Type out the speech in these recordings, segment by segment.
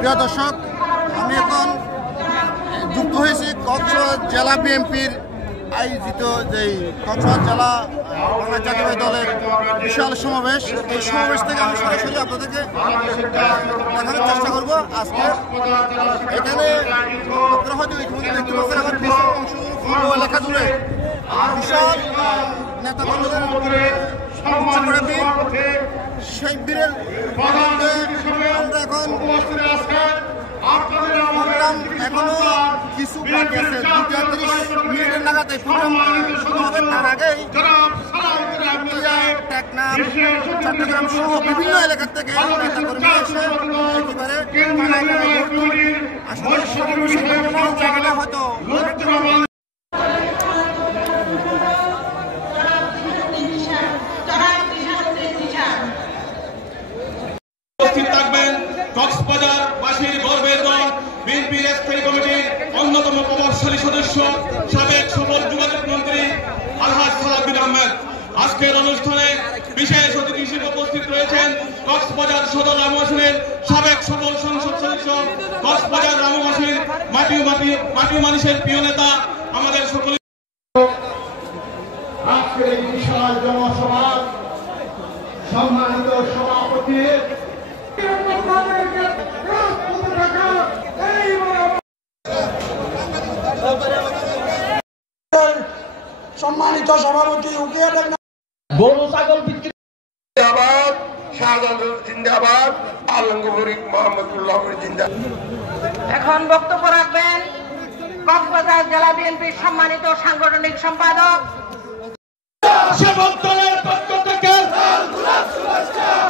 প্রিয় দর্শক, আমি এখন যুক্ত হয়েছি কক্সবাজার জেলা বিএনপির আয়োজিত যেই কক্সবাজার জেলা বাংলা জাতীয় দলের বিশাল সমাবেশ। এই সমাবেশ থেকে আমি সরাসরি আপনাদেরকে দেখানোর চেষ্টা করব। আজকে এখানে আপনারা হয়তো ইতিমধ্যে দেখতে পাচ্ছেন, এখন বিশাল অংশ এলাকা জুড়ে বিশাল নেতাকর্মীদের সেই বীরের আমরা এখন প্রোগ্রাম এখনো কিছু বাকি আছে। 2:30 নাগাদে প্রোগ্রাম শুরু হবে। তার আগেই টেকনাফ, চট্টগ্রাম সহ বিভিন্ন এলাকা থেকে নেতাকর্মীরা এসে একেবারে জায়গাটা হয়তো কক্সবাজারবাসীর গর্বের দল বিএনপির স্থায়ী কমিটির অন্যতম প্রভাবশালী সদস্য সাবেক সফল যোগাযোগ মন্ত্রী আলহাজ সালাউদ্দিন আহমেদ। আজকের অনুষ্ঠানে বিশেষ অতিথি হিসেবে উপস্থিত রয়েছেন কক্সবাজার সদর রামু আসনের সাবেক সফল সংসদ সদস্য, কক্সবাজার রামু আসনের মাটি মানুষের প্রিয় নেতা, আমাদের সকলে আজকের এই বিশাল জনসভা সম্মানিত সভাপতি সম্মানিত সভাপতি গরু ছাগল বিক্রি জিন্দাবাদ, শাহজাহান জিন্দাবাদ, আলমগীর মোহাম্মদুল্লাহ জিন্দাবাদ। এখন বক্তব্য রাখবেন কক্সবাজার জেলা বিএনপির সম্মানিত সাংগঠনিক সম্পাদক সেবক দলের পক্ষ থেকে,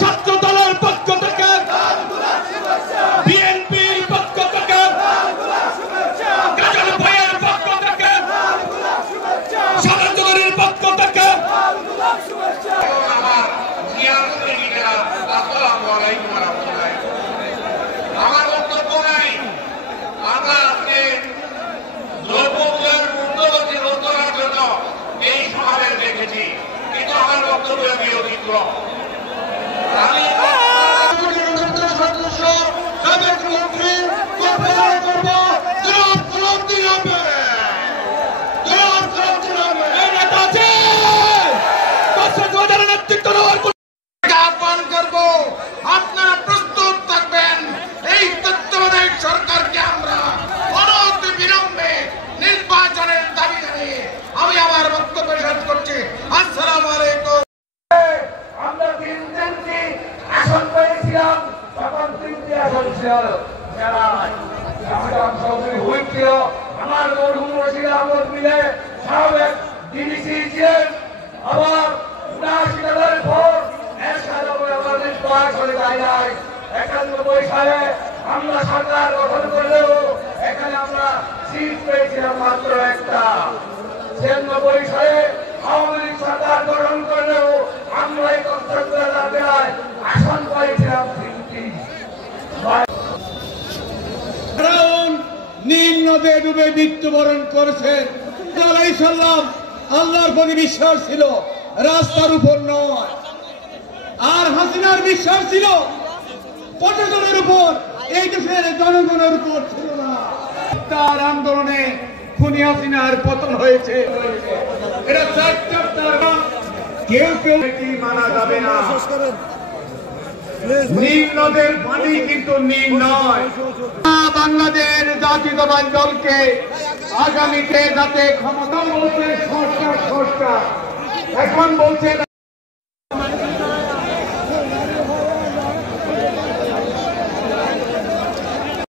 ছাত্র দলের পক্ষ থেকে, বিএনপির পক্ষ থেকে, গাজল ভাইয়ের পক্ষ থেকে, সাধারণ পক্ষ থেকে আমার বক্তব্য নাই। আমরা আজকে দ্রব্যমূল্যের ঊর্ধ্বগতি রোধ করার জন্য এই সমাবেশ দেখেছি, কিন্তু আমার বক্তব্য বিরোধিত্ব। আমি সদস্য সাবেক মন্ত্রী আহ্বান করব, আপনারা প্রস্তুত থাকবেন। এই তত্ত্বাবধায়ক সরকারকে আমরা অনতি বিলম্বে নির্বাচনের দাবি জানিয়ে আমি আমার বক্তব্য শেষ করছি। আসসালামু আলাইকুম। আমরা 3টি আসন পেয়েছিলাম, তখন 3টি আসন ছিল হয়েছিল। আমার মরহুম রশিদ আহমদ মিলে সাবেক ডিডিসি ছিলেন। আবার 79 ভোট 91 সালে আমরা সরকার গঠন করলেও এখানে আমরা সিট পেয়েছিলাম মাত্র একটা। 96 সালে আওয়ামী লীগ সরকার গঠন করলেও আমরা এই কক্সবাজার জেলায় আসন পেয়েছিলাম 3টি। নীল নদে ডুবে মৃত্যুবরণ করেছেন। আল্লাহর প্রতি বিশ্বাস ছিল, রাস্তার উপর নয়। আর হাসিনার বিশ্বাস ছিল প্রশাসনের উপর, এই দেশের জনগণের উপর ছিল না। তার আন্দোলনে খুনি হাসিনার পতন হয়েছে। এটা কেউ কেউ মানা যাবে না। নীল নদের পানি কিন্তু নীল নয়। বাংলাদেশ জাতীয়তাবাদী দলকে আগামীতে যাতে ক্ষমতা বলছে সংস্কার, এখন বলছে